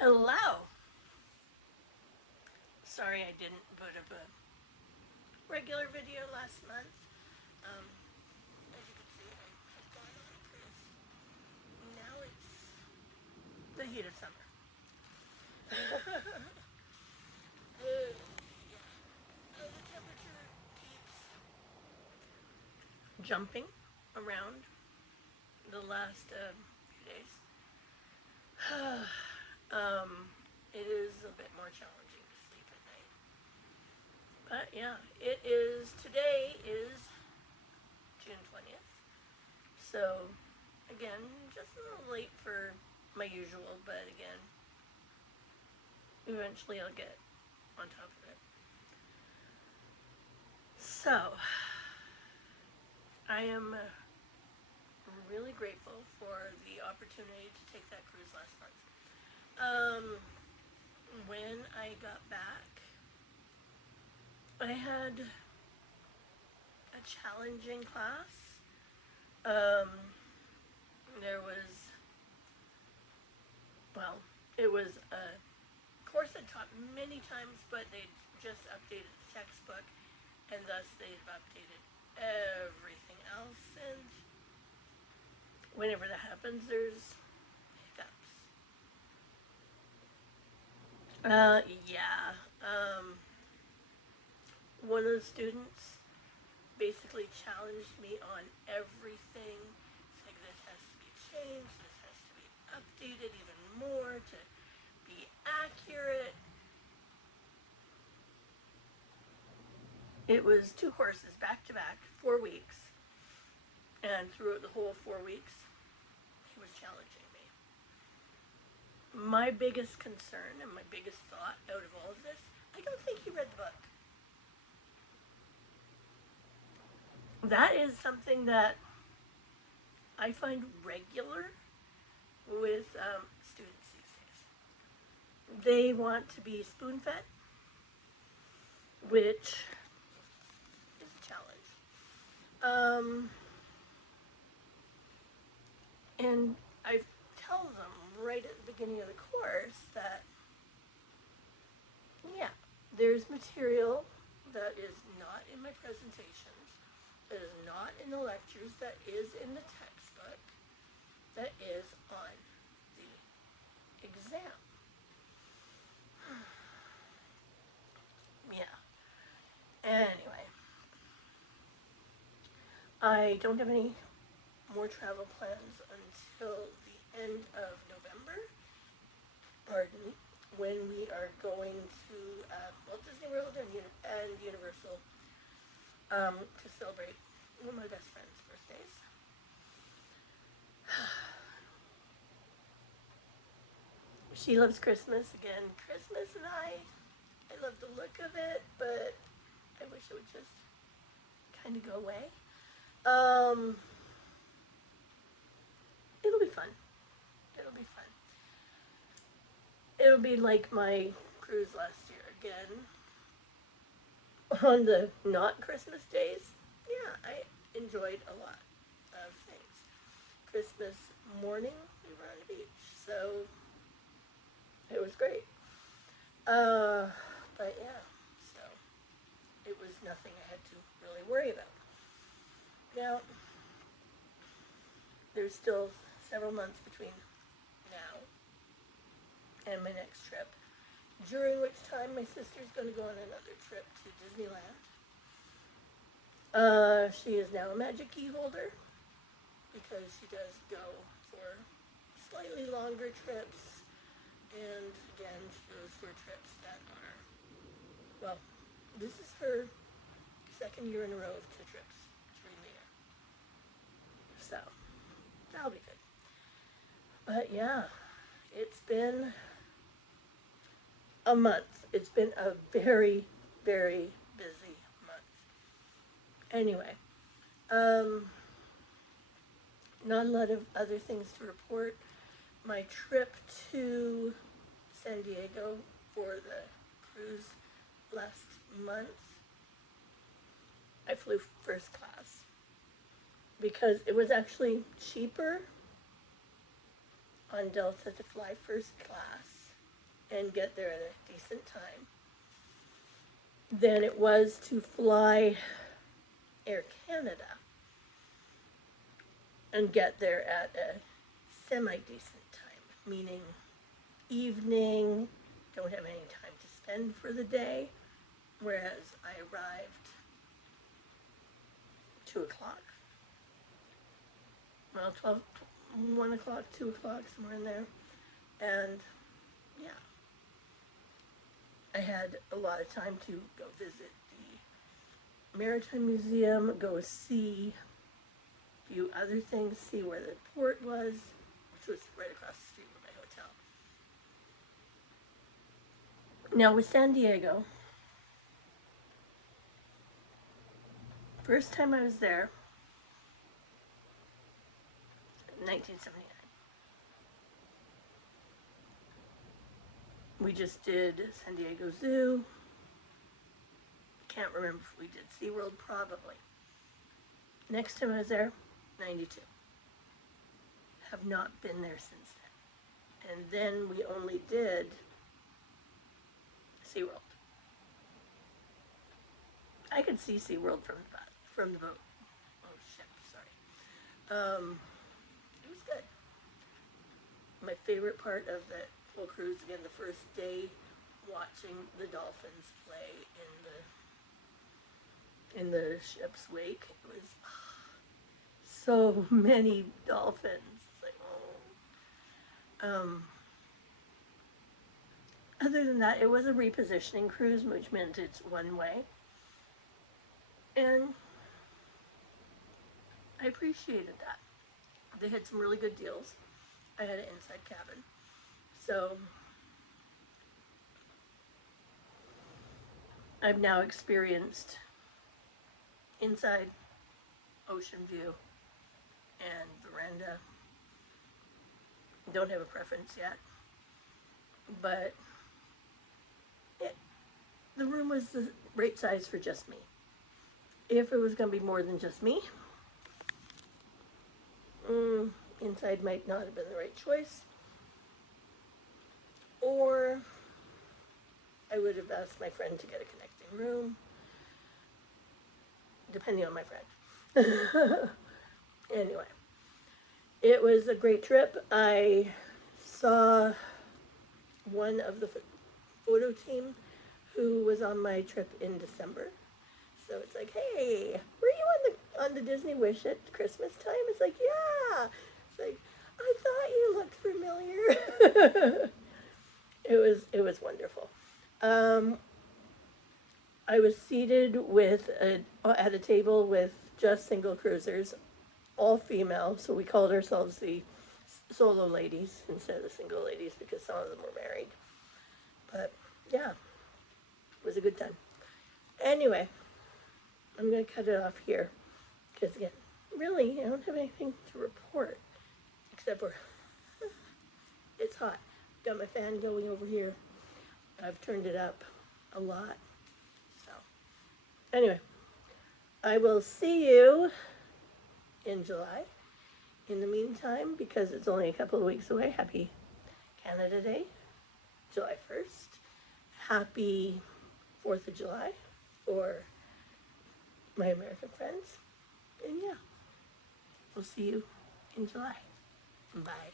Hello. Sorry I didn't put up a regular video last month. Um, as you can see, I had gone on a cruise. Now it's the heat of summer. Yeah. The temperature keeps jumping around the last few days. It is a bit more challenging to sleep at night. But yeah, today is June 20th. So, again, just a little late for my usual, but again, eventually I'll get on top of it. So, I am really grateful for the opportunity to take that cruise last month. When I got back, I had a challenging class. There was, well, it was a course I'd taught many times, but they just updated the textbook, and thus they've updated everything else. And whenever that happens, there's hiccups. Yeah. One of the students basically challenged me on everything. It's like, this has to be changed, this has to be updated even more to be accurate. It was 2 courses back to back, 4 weeks. And throughout the whole 4 weeks, he was challenging me. My biggest concern and my biggest thought out of all of this, I don't think he read the book. That is something that I find regular with students these days. They want to be spoon fed, which is a challenge. And I tell them right at the beginning of the course that, yeah, there's material that is not in my presentations, that is not in the lectures, that is in the textbook, that is on the exam. Yeah. Anyway, I don't have any more travel plans until the end of November. Pardon me. When we are going to Walt Disney World and Universal to celebrate one of my best friend's birthdays. She loves Christmas. Again, Christmas and I love the look of it, but I wish it would just kind of go away. It'll be fun. It'll be fun. It'll be like my cruise last year again. On the not Christmas days, yeah, I enjoyed a lot of things. Christmas morning, we were on the beach, so it was great. But yeah, so it was nothing I had to really worry about. Now, there's still several months between now and my next trip, during which time my sister's going to go on another trip to Disneyland. She is now a Magic Key holder because she does go for slightly longer trips, and again, she goes for trips that are, well, this is her second year in a row of 2 trips during the year. So, that'll be good. But yeah, it's been a month. It's been a very, very busy month. Anyway, not a lot of other things to report. My trip to San Diego for the cruise last month, I flew first class because it was actually cheaper on Delta to fly first class and get there at a decent time than it was to fly Air Canada and get there at a semi-decent time, meaning evening, don't have any time to spend for the day, whereas I arrived 2 o'clock. Well, 12, 1 o'clock, 2 o'clock, somewhere in there. And yeah, I had a lot of time to go visit the Maritime Museum, go see a few other things, see where the port was, which was right across the street from my hotel. Now with San Diego, first time I was there, 1979. We just did San Diego Zoo. Can't remember if we did SeaWorld, probably. Next time I was there, 92. Have not been there since then. And then we only did SeaWorld. I could see SeaWorld from the boat. Oh shit, sorry. It was good. My favorite part of the whole cruise, again, the first day, watching the dolphins play in the ship's wake. It was so many dolphins. It's like, oh. Other than that, it was a repositioning cruise, which meant it's one way. And I appreciated that. They had some really good deals. I had an inside cabin. So I've now experienced inside, ocean view, and veranda. Don't have a preference yet, but the room was the right size for just me. If it was going to be more than just me, inside might not have been the right choice. Or I would have asked my friend to get a connecting room, depending on my friend. Anyway, it was a great trip. I saw one of the photo team who was on my trip in December. So it's like, hey, were you on the Disney Wish at Christmas time? It's like, yeah. It's like, I thought you looked familiar. It was wonderful. I was seated at a table with just single cruisers, all female, so we called ourselves the solo ladies instead of the single ladies because some of them were married. But yeah, it was a good time. Anyway, I'm going to cut it off here because, again, really, I don't have anything to report except for it's hot. Got my fan going over here. I've turned it up a lot. So, anyway, I will see you in July. In the meantime, because it's only a couple of weeks away, happy Canada Day, July 1st. Happy 4th of July for my American friends. And yeah, we'll see you in July. Bye.